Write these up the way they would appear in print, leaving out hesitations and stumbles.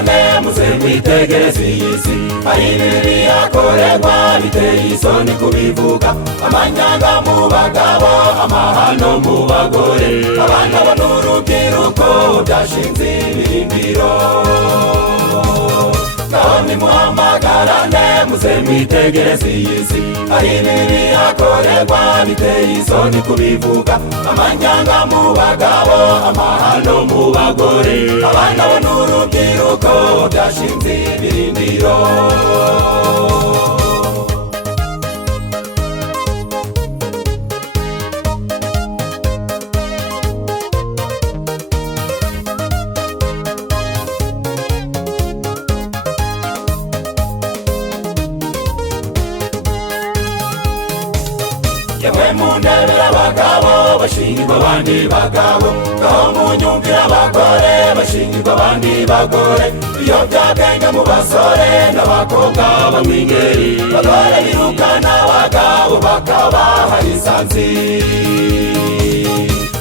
muhamagarane muze mwitegereze iyi si. Hari ibibi yakorerwa biteye isoni kubivuga, amanyanga mu bagabo, amahano mu bagore, abana n'urubyiruko byashinze ibirindiro. Naho nimuhamagarane muze mwitegereze iyi si. Hari ibibi yakorerwa biteye isoni kubivuga, amanyanga mu bagabo, amahano mu bagore, abana n'urubyiruko byashinze ibirindiro. Yemwe mundebera abagabo bashingirwa abandi bagabo, naho munyumvira abagore bashingirwa abandi bagore. Ibiyobyabwenge mu basore n'abakobwa bamwingeri, abagore birukana abagabo bakabaha lisansi.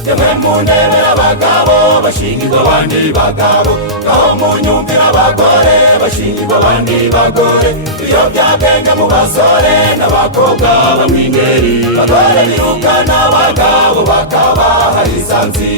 Yemwe mundebera abagabo bashingirwa abandi bagabo, naho munyumvira abagore bashingirwa abandi bagore. Ibiyobyabwenge mu basore n'abakobwa bamwingeri, abagore birukana abagabo bakabaha lisansi.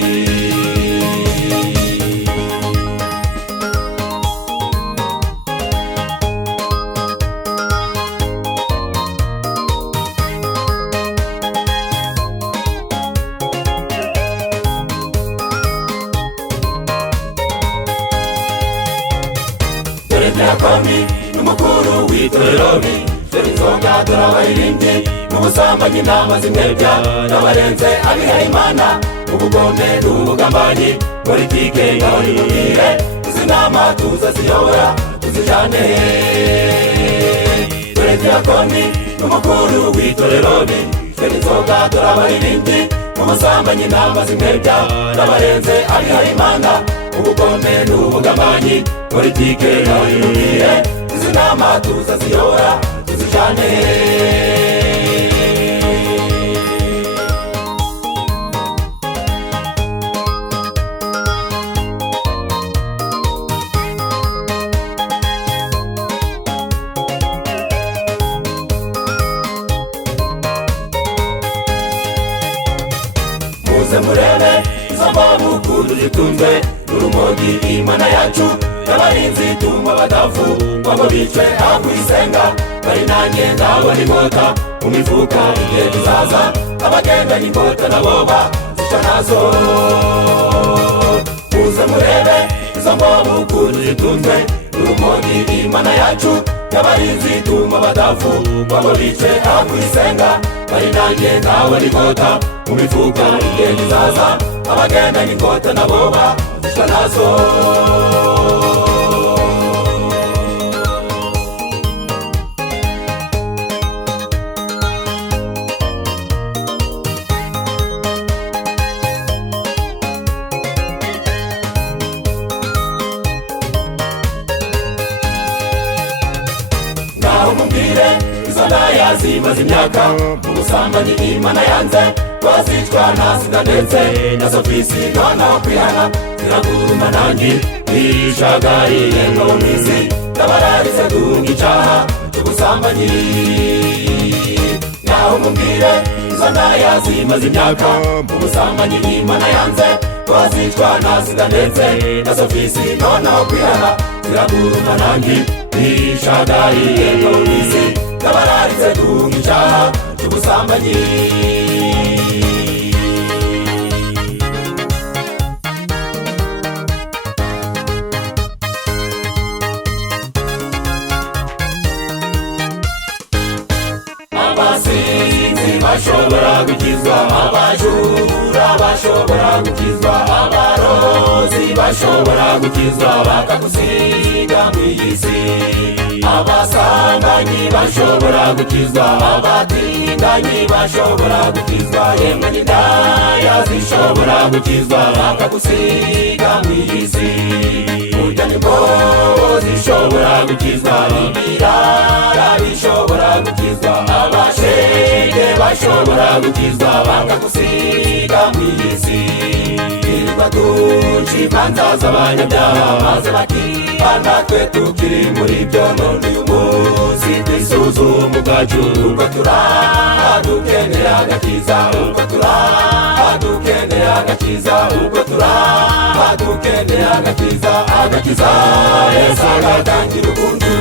Diakoni n'umukuru w'itorero, dore inzoga dore abaririmbyi, n'ubusambanyi n'amazimwebya, n'abarenze abihaye Imana, ubugombe n'ubugambanyi, politike ngaho nimubwire, izi nama tuzaziyobora tuzijane. Dore Diakoni n'umukuru w'itorero, dore inzoga dore abaririmbyi, n'ubusambanyi n'amazimwebya, n'abarenze abihaye Imana, ubugombe n'ubugambanyi, politike ngaho nimubwire, izi nama tuzaziyobora tuzijane. Muze murebe izo mbabuku zitunze n'urumogi Imana yacu, n'abarinzi tuma badafu ngo bicwe akwisenga. Bari nanjye ndabona inkota mu mifuka igihe kizaza, abagendanye inkota naboba zica nazo. Muze murebe izo mbabuku zitunze n'urumogi Imana yacu, n'abarinzi tuma badafu ngo bicwe akwisenga. Bari nanjye ndabona inkota mu mifuka igihe kizaza, abagendanye inkota naboba zica nazo. Mumbwire izo ndaya zimaze imyaka mu busambanyi Imana yanze, twazicwa na sida ndetse na sofisi, noneho kwihana ziraguruma nanjye ishagariye ngo mwisi, ndabararize dunga icyaha cy'ubusambanyi. Naho mumbwire izo ndaya zimaze imyaka mu busambanyi Imana yanze, twazicwa na sida ndetse na sofisi, noneho kwihana ziraguruma nanjye ishagariye ngo mwisi, ndabararize dunga icyaha cy'ubusambanyi. Abasinzi bashobora gukizwa, abajura bashobora gukizwa, abarozi bashobora gukizwa bakagusiga mw'iyi si. Abasambanyi bashobora gukizwa, abatinganyi bashobora gukizwa, yemwe n'indaya zishobora gukizwa bakagusiga mw'iyi si. Burya n'imbobo zishobora gukizwa, ibirara bishobora gukizwa, abashege bashobora gukizwa bakagusiga mw'isi. Twirirwa duca imanza z'abanyabyaha maze bakihana, twe tukiri muri byo. None uyu munsi twisuzume ubwacu, uko turaha dukeneye agakiza, uko turaha dukeneye agakiza, uko turaha dukeneye agakiza. Agakiza Yesu agatangira ubuntu.